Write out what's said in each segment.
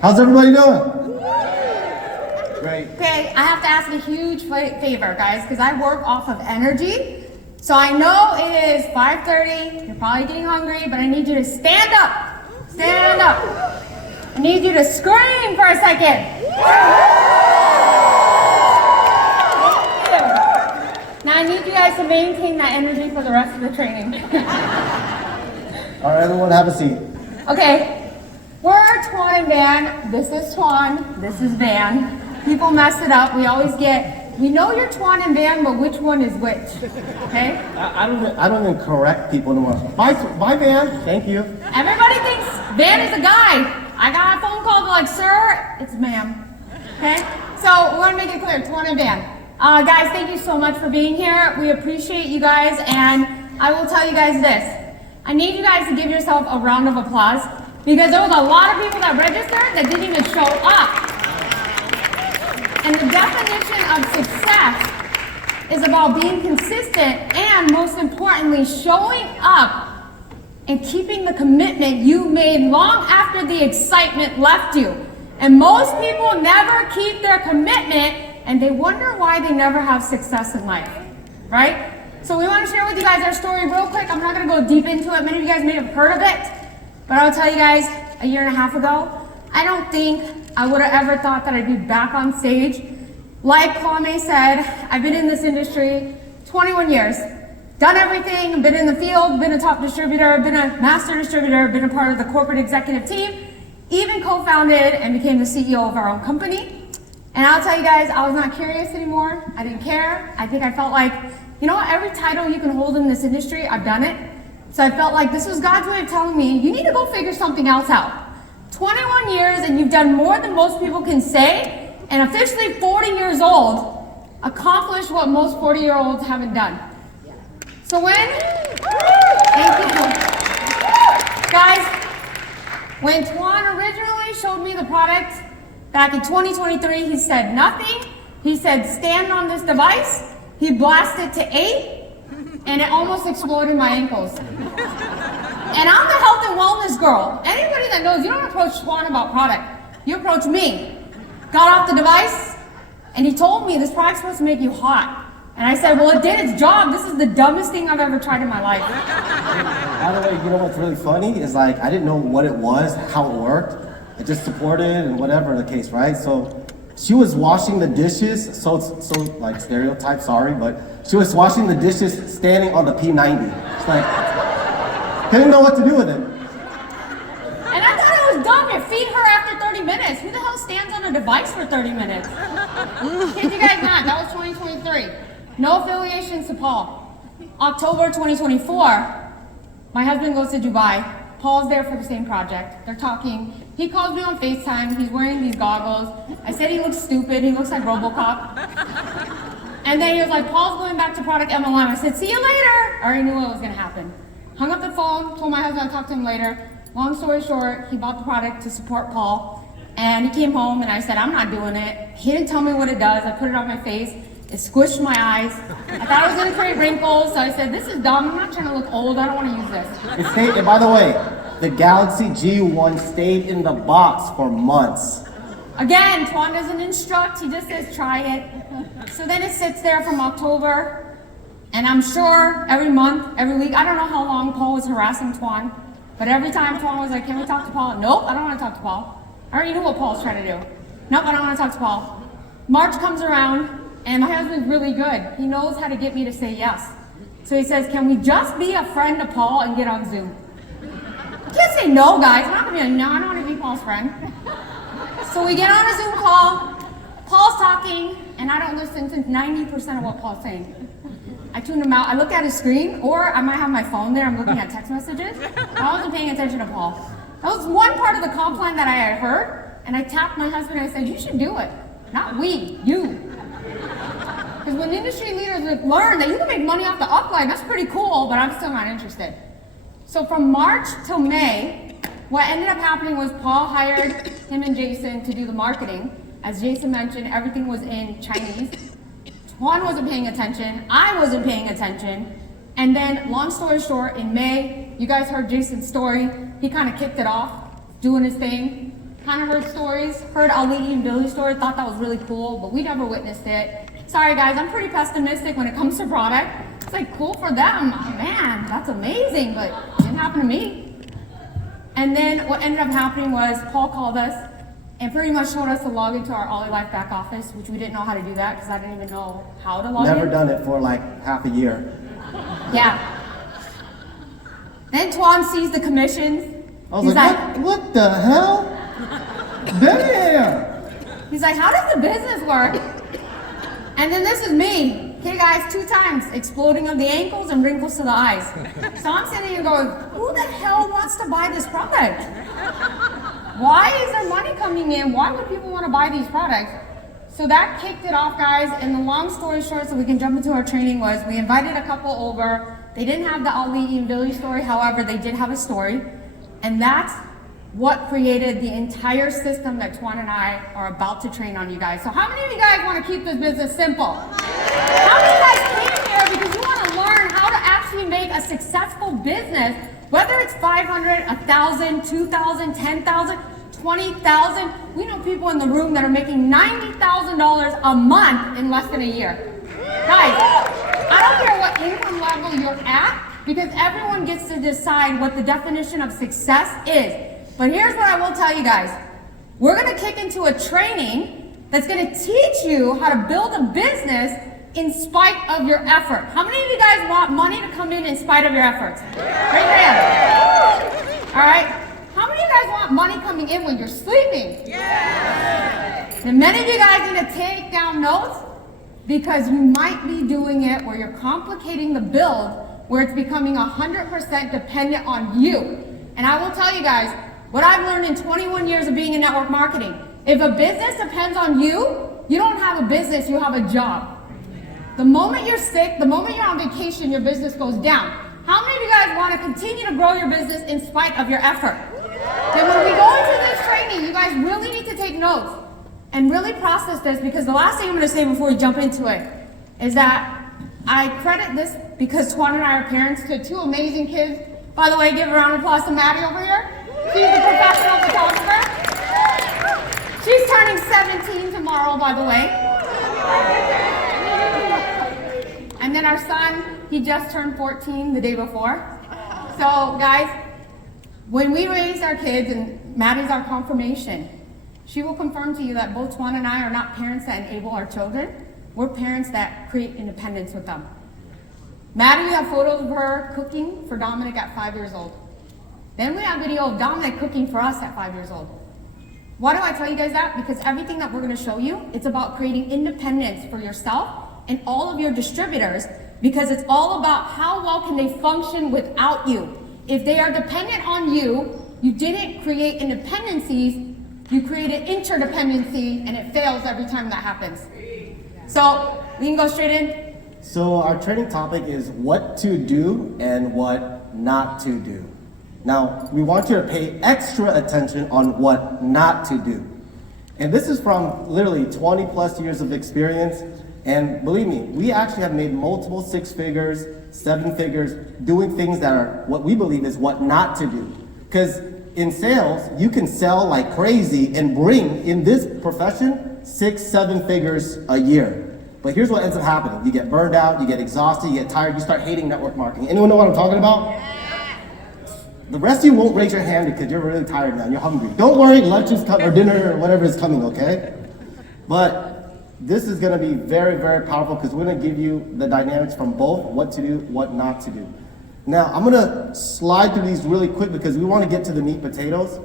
How's everybody doing? Great. Okay, I have to ask a huge favor, guys, because I work off of energy. So I know it is 5:30, you're probably getting hungry, but I need you to stand up. Stand up. I need you to scream for a second. Now I need you guys to maintain that energy for the rest of the training. All right, everyone, have a seat. Okay, we're Tuan and Van. This is Tuan, this is Van. People mess it up. We always we know you're Tuan and Van, but which one is which? Okay? I don't even correct people anymore. Bye, Van. Thank you. Everybody thinks Van is a guy. I got a phone call, like, sir, it's ma'am. Okay? So we want to make it clear, Tuan and Van. Guys, thank you so much for being here. We appreciate you guys, and I will tell you guys this. I need you guys to give yourself a round of applause because there was a lot of people that registered that didn't even show up. And the definition of success is about being consistent and, most importantly, showing up and keeping the commitment you made long after the excitement left you. And most people never keep their commitment, and they wonder why they never have success in life, right? So we want to share with you guys our story real quick. I'm not going to go deep into it. Many of you guys may have heard of it, but I'll tell you guys, a year and a half ago, I don't think I would have ever thought that I'd be back on stage. Like Kwame said, I've been in this industry 21 years, done everything, been in the field, been a top distributor, been a master distributor, been a part of the corporate executive team, even co-founded and became the CEO of our own company. And I'll tell you guys, I was not curious anymore. I didn't care. I think I felt like, you know what, every title you can hold in this industry, I've done it. So I felt like this was God's way of telling me, you need to go figure something else out. 21 years and you've done more than most people can say, and officially 40 years old, accomplished what most 40-year-olds haven't done. So thank you. Guys, when Tuan originally showed me the product back in 2023, he said nothing. He said, stand on this device. He blasted to 8, and it almost exploded my ankles. And I'm the health and wellness girl. Anybody that knows, you don't approach Tuan about product. You approach me. Got off the device, and he told me this product's supposed to make you hot. And I said, well, it did its job. This is the dumbest thing I've ever tried in my life. By the way, you know what's really funny is like, I didn't know what it was, how it worked. It just supported and whatever the case, right? So she was washing the dishes, so like stereotype, sorry, but she was washing the dishes standing on the P90. It's like, didn't know what to do with it. And I thought it was dumb. You feed her after 30 minutes. Who the hell stands on a device for 30 minutes? Kid you guys not, that was 2023. No affiliations to Paul. October 2024, my husband goes to Dubai. Paul's there for the same project. They're talking. He calls me on FaceTime. He's wearing these goggles. I said he looks stupid. He looks like RoboCop. And then he was like, Paul's going back to product MLM. I said, see you later. I already knew what was going to happen. Hung up the phone, told my husband I'd talk to him later. Long story short, he bought the product to support Paul. And he came home and I said, I'm not doing it. He didn't tell me what it does. I put it on my face. It squished my eyes. I thought it was going to create wrinkles. So I said, this is dumb. I'm not trying to look old. I don't want to use this. It stayed, and by the way, the Galaxy G1 stayed in the box for months. Again, Tuan doesn't instruct. He just says, try it. So then it sits there from October. And I'm sure every month, every week, I don't know how long Paul was harassing Tuan. But every time Tuan was like, can we talk to Paul? Nope, I don't want to talk to Paul. I already knew what Paul's trying to do. Nope, I don't want to talk to Paul. March comes around. And my husband's really good. He knows how to get me to say yes. So he says, can we just be a friend to Paul and get on Zoom? You can't say no, guys. I'm not going to be no, I don't want to be Paul's friend. So we get on a Zoom call. Paul's talking, and I don't listen to 90% of what Paul's saying. I tune him out. I look at his screen, or I might have my phone there. I'm looking at text messages. I wasn't paying attention to Paul. That was one part of the comp plan that I had heard, and I tapped my husband and I said, you should do it. Not we, you. Because when industry leaders learn that you can make money off the upline, that's pretty cool, but I'm still not interested. So from March till May, what ended up happening was Paul hired him and Jason to do the marketing. As Jason mentioned, everything was in Chinese. Tuan wasn't paying attention, I wasn't paying attention. And then, long story short, in May, you guys heard Jason's story. He kind of kicked it off, doing his thing. kind of heard stories, heard Ali and Billy's story, thought that was really cool, but we never witnessed it. Sorry guys, I'm pretty pessimistic when it comes to product. It's like cool for them, man, that's amazing, but it didn't happen to me. And then what ended up happening was Paul called us and pretty much showed us to log into our Ollie Life back office, which we didn't know how to do that because I didn't even know how to log in. Never done it for like half a year. Yeah. Then Tuan sees the commissions. I was like, what the hell? Damn! He's like, how does the business work? And then this is me. Okay guys, 2 times, exploding of the ankles and wrinkles to the eyes. So I'm sitting here going, who the hell wants to buy this product? Why is there money coming in? Why would people want to buy these products? So that kicked it off, guys. And the long story short, so we can jump into our training, was we invited a couple over. They didn't have the Ali and Billy story, however, they did have a story. And that's what created the entire system that Tuan and I are about to train on you guys. So how many of you guys want to keep this business simple? How many of you guys came here because you want to learn how to actually make a successful business, whether it's 500, 1,000, 2,000, 10,000, 20,000. We know people in the room that are making $90,000 a month in less than a year. Guys, I don't care what income level you're at, because everyone gets to decide what the definition of success is. But here's what I will tell you guys. We're gonna kick into a training that's gonna teach you how to build a business in spite of your effort. How many of you guys want money to come in spite of your efforts? Raise your hand. All right. How many of you guys want money coming in when you're sleeping? Yeah. And many of you guys need to take down notes because you might be doing it where you're complicating the build, where it's becoming 100% dependent on you. And I will tell you guys, what I've learned in 21 years of being in network marketing, if a business depends on you, you don't have a business, you have a job. The moment you're sick, the moment you're on vacation, your business goes down. How many of you guys want to continue to grow your business in spite of your effort? Then when we go into this training, you guys really need to take notes and really process this, because the last thing I'm going to say before we jump into it is that I credit this because Tuan and I are parents to 2 amazing kids. By the way, give a round of applause to Maddie over here. She's a professional photographer. She's turning 17 tomorrow, by the way. And then our son, he just turned 14 the day before. So guys, when we raise our kids, and Maddie's our confirmation, she will confirm to you that both Tuan and I are not parents that enable our children. We're parents that create independence with them. Maddie, we have photos of her cooking for Dominic at 5 years old. Then we have video of Dominic cooking for us at 5 years old. Why do I tell you guys that? Because everything that we're going to show you, it's about creating independence for yourself and all of your distributors, because it's all about how well can they function without you. If they are dependent on you, you didn't create independencies, you created interdependency, and it fails every time that happens. So we can go straight in. So our training topic is what to do and what not to do. Now, we want you to pay extra attention on what not to do. And this is from literally 20 plus years of experience. And believe me, we actually have made multiple 6 figures, 7 figures, doing things that are what we believe is what not to do. Because in sales, you can sell like crazy and bring, in this profession, 6, 7 figures a year. But here's what ends up happening. You get burned out, you get exhausted, you get tired, you start hating network marketing. Anyone know what I'm talking about? The rest of you won't raise your hand because you're really tired now, you're hungry. Don't worry, lunch is coming, or dinner, or whatever is coming, okay? But this is gonna be very, very powerful because we're gonna give you the dynamics from both, what to do, what not to do. Now, I'm gonna slide through these really quick because we wanna get to the meat potatoes.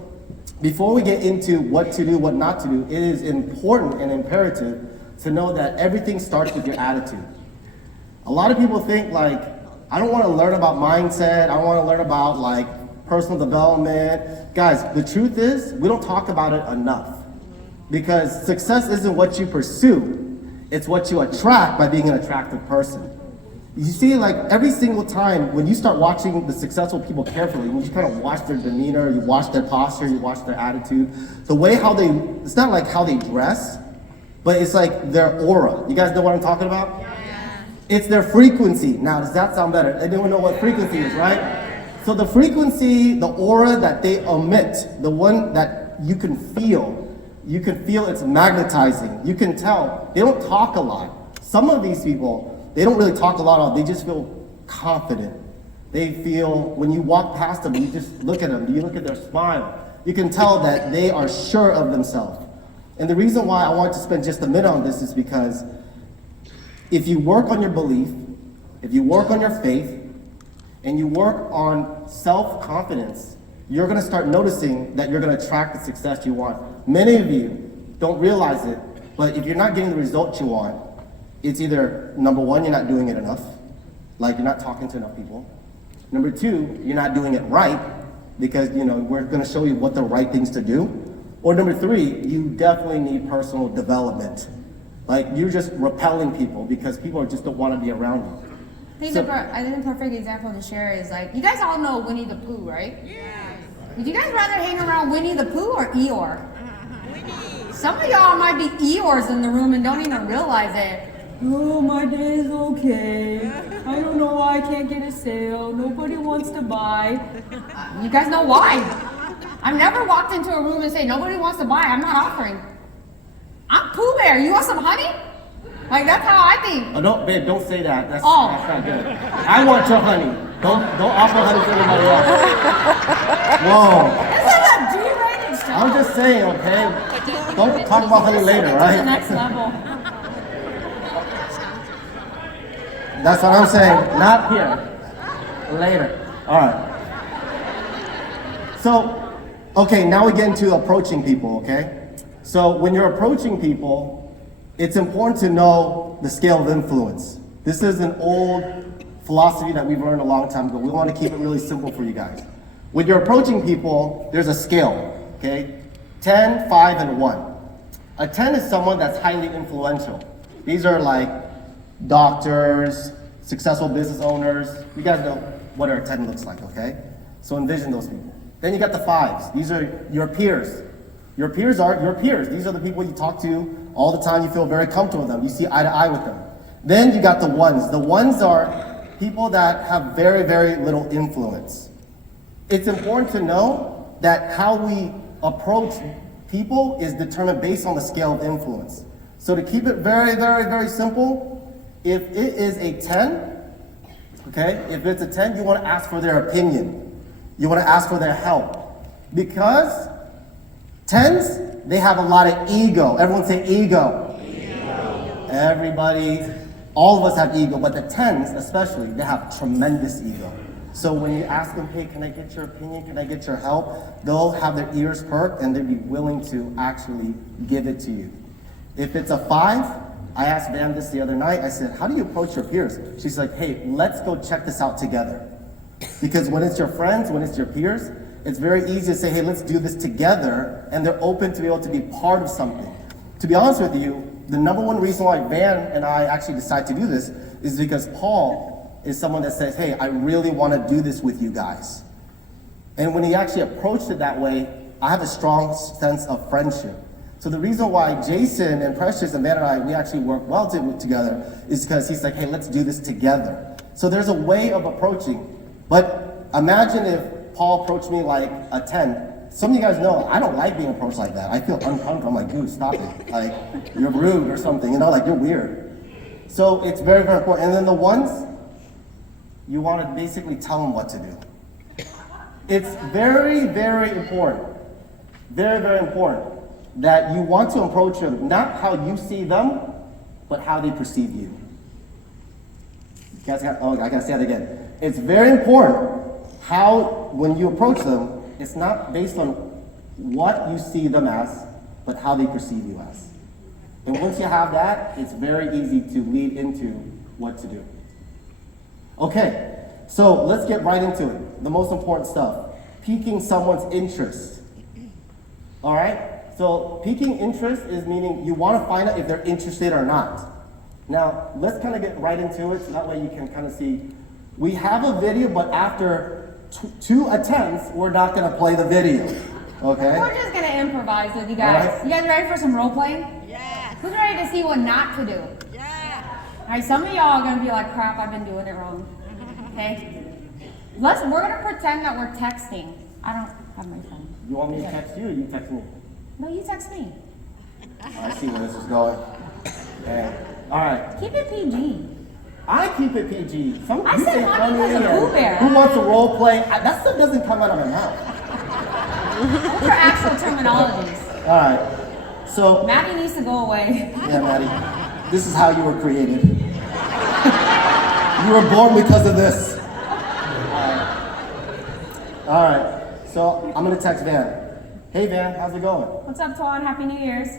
Before we get into what to do, what not to do, it is important and imperative to know that everything starts with your attitude. A lot of people think like, I don't wanna learn about mindset, I don't wanna learn about like personal development. Guys, the truth is, we don't talk about it enough. Because success isn't what you pursue, it's what you attract by being an attractive person. You see, like every single time when you start watching the successful people carefully, when you kind of watch their demeanor, you watch their posture, you watch their attitude, the way how they, it's not like how they dress, but it's like their aura. You guys know what I'm talking about? Yeah. It's their frequency. Now, does that sound better? Anyone know what frequency is, right? So the frequency, the aura that they emit, the one that you can feel. You can feel it's magnetizing. You can tell. They don't talk a lot. Some of these people, they don't really talk a lot. They just feel confident. They feel, when you walk past them, you just look at them, you look at their smile. You can tell that they are sure of themselves. And the reason why I want to spend just a minute on this is because if you work on your belief, if you work on your faith, and you work on self-confidence, you're gonna start noticing that you're gonna attract the success you want. Many of you don't realize it, but if you're not getting the results you want, it's either, number one, you're not doing it enough, like you're not talking to enough people. Number two, you're not doing it right, because we're gonna show you what the right things to do. Or number three, you definitely need personal development. Like you're just repelling people because people just don't wanna be around you. I think the perfect example to share is like, you guys all know Winnie the Pooh, right? Yes. Would you guys rather hang around Winnie the Pooh or Eeyore? Winnie. Some of y'all might be Eeyores in the room and don't even realize it. Oh, my day is okay. I don't know why I can't get a sale. Nobody wants to buy. You guys know why. I've never walked into a room and say, nobody wants to buy. I'm not offering. I'm Pooh Bear. You want some honey? Like, that's how I think. Oh, no, babe, don't say that. That's not good. I want your honey. Don't offer honey to anybody else. Whoa. This is a G-rated show. I'm just saying, okay? Don't talk about honey later, right? The next level. That's what I'm saying. Not here. Later. All right. So, okay, now we get into approaching people, okay? So when you're approaching people, it's important to know the scale of influence. This is an old philosophy that we've learned a long time ago. We want to keep it really simple for you guys. When you're approaching people, there's a scale, okay? 10, 5, and 1. A 10 is someone that's highly influential. These are like doctors, successful business owners. You guys know what a 10 looks like, okay? So envision those people. Then you got the 5s. These are your peers. Your peers are your peers. These are the people you talk to all the time. You feel very comfortable with them. You see eye to eye with them. Then you got the 1s. The 1s are people that have very, very little influence. It's important to know that how we approach people is determined based on the scale of influence. So to keep it very, very, very simple, if it is a 10, okay, if it's a 10, you want to ask for their opinion. You want to ask for their help. Because 10s, they have a lot of ego. Everyone say ego. Ego. Everybody, all of us have ego, but the 10s especially, they have tremendous ego. So when you ask them, hey, can I get your opinion? Can I get your help? They'll have their ears perked and they'll be willing to actually give it to you. If it's a 5, I asked Van this the other night. I said, how do you approach your peers? She's like, hey, let's go check this out together. Because when it's your friends, when it's your peers, it's very easy to say, hey, let's do this together, and they're open to be able to be part of something. To be honest with you, the number one reason why Van and I actually decided to do this is because Paul is someone that says, hey, I really want to do this with you guys. And when he actually approached it that way, I have a strong sense of friendship. So the reason why Jason and Precious and Van and I, we actually work well together is because he's like, hey, let's do this together. So there's a way of approaching. But imagine if Paul approached me like a 10. Some of you guys know I don't like being approached like that. I feel uncomfortable. I'm like, dude, stop it. Like, you're rude or something, like you're weird. So it's very, very important. And then the 1s, you want to basically tell them what to do. It's very, very important, very, very important that you want to approach them, not how you see them, but how they perceive you. I gotta say that again. It's very important how, when you approach them, it's not based on what you see them as, but how they perceive you as. And once you have that, it's very easy to lead into what to do. Okay, so let's get right into it. The most important stuff, piquing someone's interest. All right, so piquing interest is meaning you want to find out if they're interested or not. Now, let's kind of get right into it, so that way you can kind of see. We have a video, but after 2 attempts, we're not going to play the video, okay? We're just going to improvise with you guys. Right. You guys ready for some role playing? Yeah. Who's ready to see what not to do? Yeah. All right, some of y'all are going to be like, crap, I've been doing it wrong. Okay? We're going to pretend that we're texting. I don't have my phone. You want me to text you or you text me? No, you text me. I see where this is going. Okay. All right. Keep it PG. I keep it PG. I You said say honey was a and Pooh Bear. Who wants to role play? That stuff doesn't come out of my mouth. Those are actual terminologies. All right. So, Maddie needs to go away. yeah, Maddie, this is how you were created. You were born because of this. All right. So I'm gonna text Van. Hey Van, how's it going? What's up, Tuan? Happy New Year's.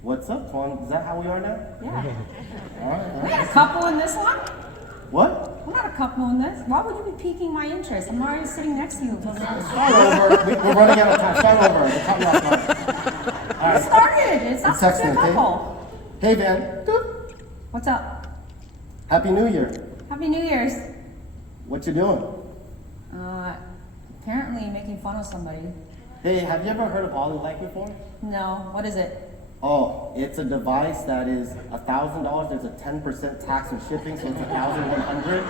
What's up, Tuan? Is that how we are now? Yeah. All right. We got a couple in this one. What? We're not a couple in this. Why would you be piquing my interest? I'm already sitting next to you. Start over. We're running out of time. Start over. We're cutting off time. All right. It started. It's not such a Texting, okay? couple. Hey Van. Doop. What's up? Happy New Year. Happy New Year's. What you doing? Apparently making fun of somebody. Hey, have you ever heard of Ollie before? No. What is it? Oh, it's a device that is $1,000. There's a 10% tax and shipping, so it's $1,100.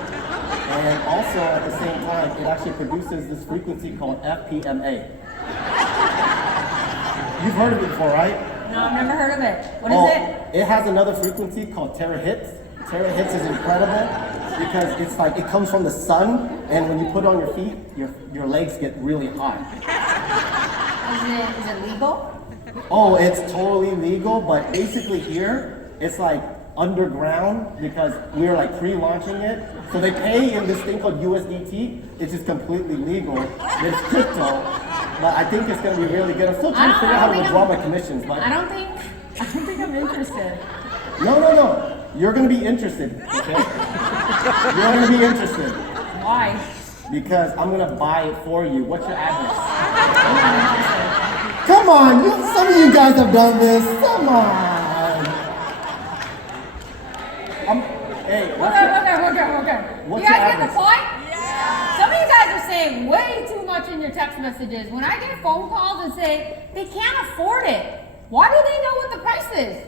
And also at the same time, it actually produces this frequency called FPMA. You've heard of it before, right? No, I've never heard of it. What is it? It has another frequency called terahertz. Terahertz is incredible because it's like it comes from the sun, and when you put it on your feet, your legs get really hot. Is it legal? Oh, it's totally legal, but basically here, it's like underground because we're like pre-launching it. So they pay in this thing called USDT. It's just completely legal. It's crypto, but I think it's gonna be really good. I'm still trying to figure out how to withdraw my commissions, but I don't think I'm interested. No. You're gonna be interested, okay? You're gonna be interested. Why? Because I'm gonna buy it for you. What's your address? I'm not interested. Come on, some of you guys have done this. Come on. Hey, We're good. What's You guys your get the address? point? Yeah. Some of you guys are saying way too much in your text messages. When I get phone calls and say they can't afford it, why do they know what the price is?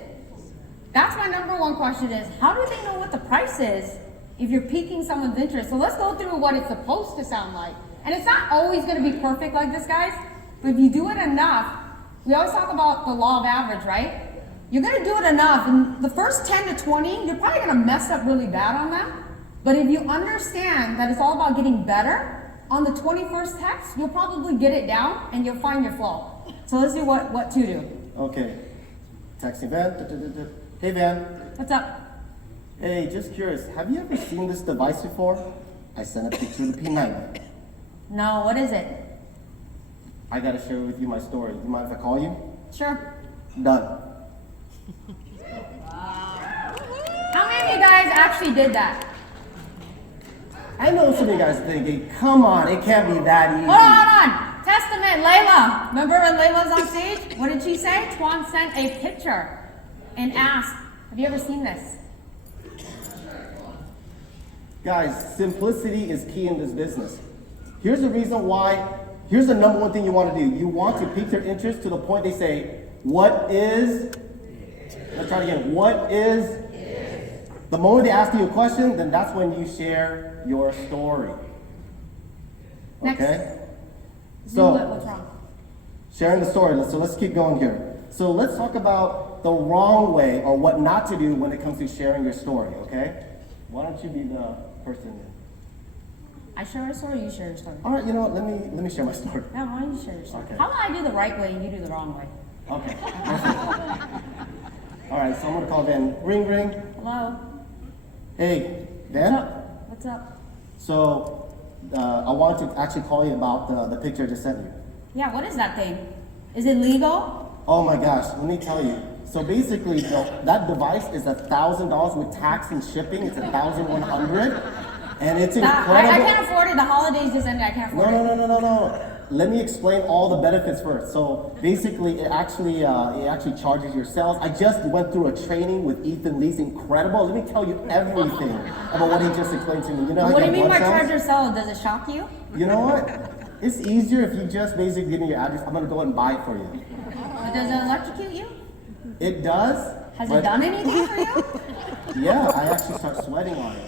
That's my number one question is, how do they know what the price is if you're piquing someone's interest? So let's go through what it's supposed to sound like. And it's not always going to be perfect like this, guys. But if you do it enough, we always talk about the law of average, right? You're going to do it enough, and the first 10 to 20, you're probably going to mess up really bad on them. But if you understand that it's all about getting better, on the 21st text, you'll probably get it down, and you'll find your flow. So let's do what to do. Okay. Texting Van. Hey Van. What's up? Hey, just curious, have you ever seen this device before? I sent a picture of the P90. No, what is it? I gotta share with you my story. You mind if I call you? Sure. Done. How many of you guys actually did that? I know some of you guys are thinking, come on, it can't be that easy. Hold on. Testament, Layla. Remember when Layla was on stage? What did she say? Tuan sent a picture and asked, have you ever seen this? Guys, simplicity is key in this business. Here's the reason why. Here's the number one thing you want to do. You want to pique their interest to the point they say, what is, let's try it again, what is, the moment they ask you a question, then that's when you share your story. Next. Okay? So, what's wrong? Sharing the story, so let's keep going here. So let's talk about the wrong way or what not to do when it comes to sharing your story, okay? Why don't you be the person? I share a story, you share your story. All right, you know what, let me share my story. Yeah, why don't you share your story? Okay. How about I do the right way and you do the wrong way? Okay. All right, so I'm gonna call Van. Ring, ring. Hello? Hey, Van? What's up? So, I wanted to actually call you about the picture I just sent you. Yeah, what is that thing? Is it legal? Oh my gosh, let me tell you. So basically, that device is $1,000 with tax and shipping. It's $1,100, and it's incredible. I can't afford it. The holidays just ended. I can't afford it. No. Let me explain all the benefits first. So basically, it actually charges your sales. I just went through a training with Ethan Lee's incredible. Let me tell you everything about what he just explained to me. You know how What do you get mean by blood cells? charge your cell? Does it shock you? You know what? It's easier if you just basically give me your address. I'm gonna go and buy it for you. But does it electrocute you? It does. Has it done anything for you? Yeah, I actually start sweating on it.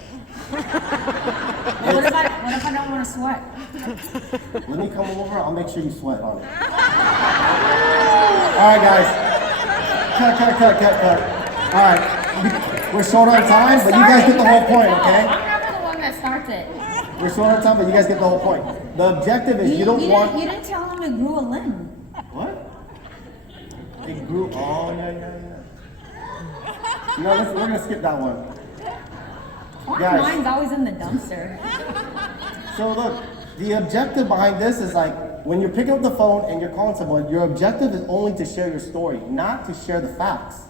What if I don't want to sweat? Let me come over, I'll make sure you sweat on it. Alright guys. Cut. Alright. We're short on time, but you guys get the whole point, okay? I'm never the one that starts it. We're short on time, but you guys get the whole point. The objective is you You didn't tell him it grew a limb. What? It grew, oh yeah. You know, we're gonna skip that one. Guys, mine's always in the dumpster. So look, the objective behind this is like, when you're picking up the phone and you're calling someone, your objective is only to share your story, not to share the facts.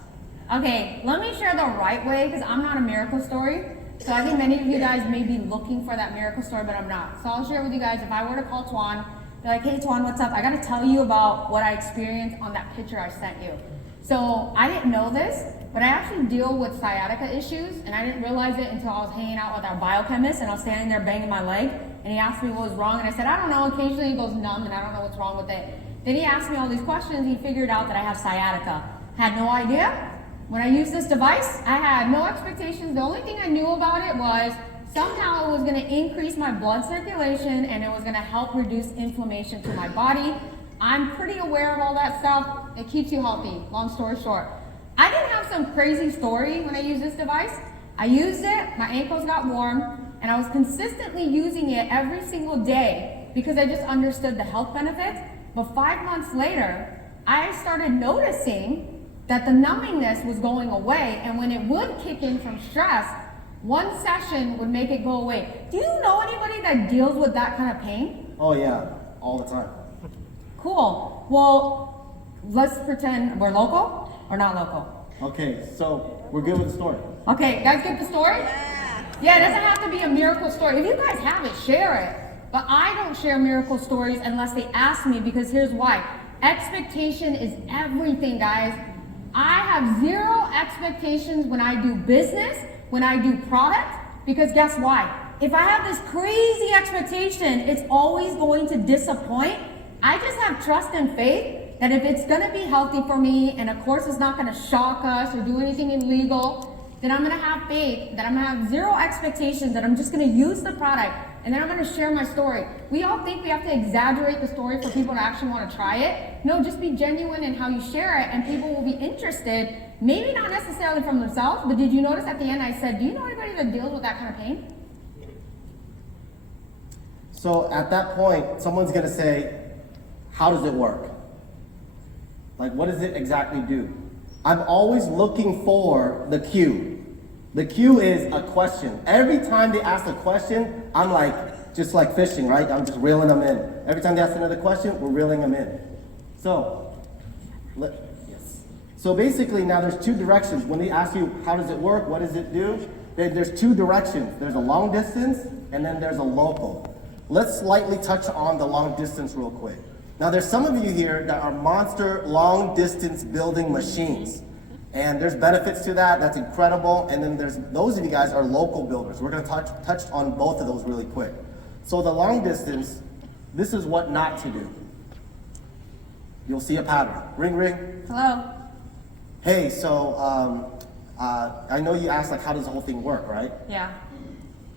Okay, let me share the right way, because I'm not a miracle story. So I think many of you guys may be looking for that miracle story, but I'm not. So I'll share with you guys, if I were to call Tuan, be like, hey Tuan, what's up? I gotta tell you about what I experienced on that picture I sent you. So I didn't know this, but I actually deal with sciatica issues, and I didn't realize it until I was hanging out with our biochemist, and I was standing there banging my leg, and he asked me what was wrong, and I said, I don't know, occasionally it goes numb, and I don't know what's wrong with it. Then he asked me all these questions, he figured out that I have sciatica. Had no idea. When I used this device, I had no expectations. The only thing I knew about it was somehow it was gonna increase my blood circulation, and it was gonna help reduce inflammation to my body. I'm pretty aware of all that stuff. It keeps you healthy, long story short. I didn't have some crazy story when I used this device. I used it, my ankles got warm, and I was consistently using it every single day because I just understood the health benefits. But 5 months later, I started noticing that the numbingness was going away, and when it would kick in from stress, one session would make it go away. Do you know anybody that deals with that kind of pain? Oh yeah, all the time. Cool. Well, let's pretend we're local or not local. Okay, so we're good with the story. Okay, guys get the story? Yeah, it doesn't have to be a miracle story. If you guys have it, share it. But I don't share miracle stories unless they ask me, because here's why. Expectation is everything, guys. I have zero expectations when I do business, when I do product, because guess why? If I have this crazy expectation, it's always going to disappoint. I just have trust and faith that if it's gonna be healthy for me, and of course it's not gonna shock us or do anything illegal, then I'm gonna have faith, that I'm gonna have zero expectations, that I'm just gonna use the product, and then I'm gonna share my story. We all think we have to exaggerate the story for people to actually wanna try it. No, just be genuine in how you share it, and people will be interested, maybe not necessarily from themselves, but did you notice at the end I said, do you know anybody that deals with that kind of pain? So at that point, someone's gonna say, how does it work? Like, what does it exactly do? I'm always looking for the cue. The cue is a question. Every time they ask a question, I'm like, just like fishing, right? I'm just reeling them in. Every time they ask another question, we're reeling them in. So, yes. So basically now there's two directions. When they ask you, how does it work? What does it do? There's two directions. There's a long distance, and then there's a local. Let's slightly touch on the long distance real quick. Now there's some of you here that are monster long distance building machines. And there's benefits to that, that's incredible. And then there's those of you guys are local builders. We're gonna touch on both of those really quick. So the long distance, this is what not to do. You'll see a pattern. Ring, ring. Hello. Hey, so I know you asked like how does the whole thing work, right? Yeah.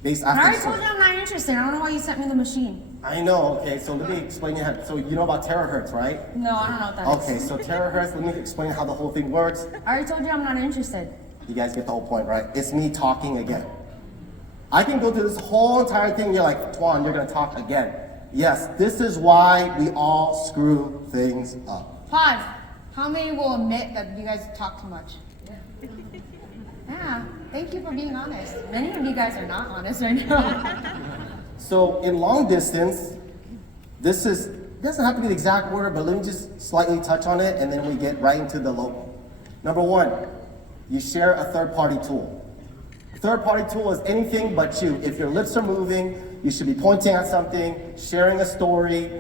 Based I already after told you I'm not interested. I don't know why you sent me the machine. I know, okay, so let me explain you how, so you know about terahertz, right? No, I don't know what that is. Okay, so terahertz, let me explain how the whole thing works. I already told you I'm not interested. You guys get the whole point, right? It's me talking again. I can go through this whole entire thing, you're like, Tuan, you're gonna talk again. Yes, this is why we all screw things up. Pause. How many will admit that you guys talk too much? Yeah, thank you for being honest. Many of you guys are not honest right now. So in long distance, this doesn't have to be the exact order, but let me just slightly touch on it and then we get right into the local. Number one, you share a third-party tool. Third-party tool is anything but you. If your lips are moving, you should be pointing at something, sharing a story,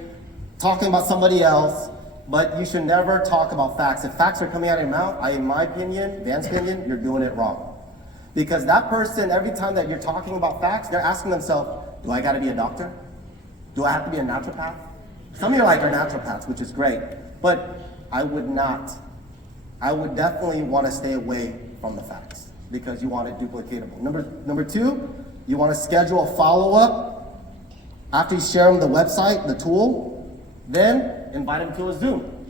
talking about somebody else, but you should never talk about facts. If facts are coming out of your mouth, in my opinion, Van's opinion, you're doing it wrong. Because that person, every time that you're talking about facts, they're asking themselves, do I gotta be a doctor? Do I have to be a naturopath? Some of you are naturopaths, which is great, but I would not. I would definitely wanna stay away from the facts because you want it duplicatable. Number two, You want to schedule a follow-up after you share them the website, the tool, then invite them to a Zoom.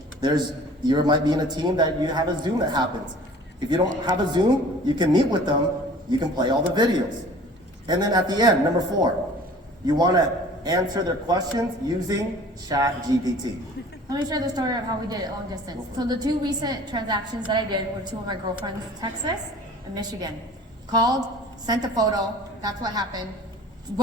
You might be in a team that you have a Zoom that happens. If you don't have a Zoom, you can meet with them, you can play all the videos. And then at the end, number 4, you want to answer their questions using ChatGPT. Let me share the story of how we did it long distance. So the 2 recent transactions that I did were 2 of my girlfriends, Texas and Michigan. Called, sent a photo, that's what happened.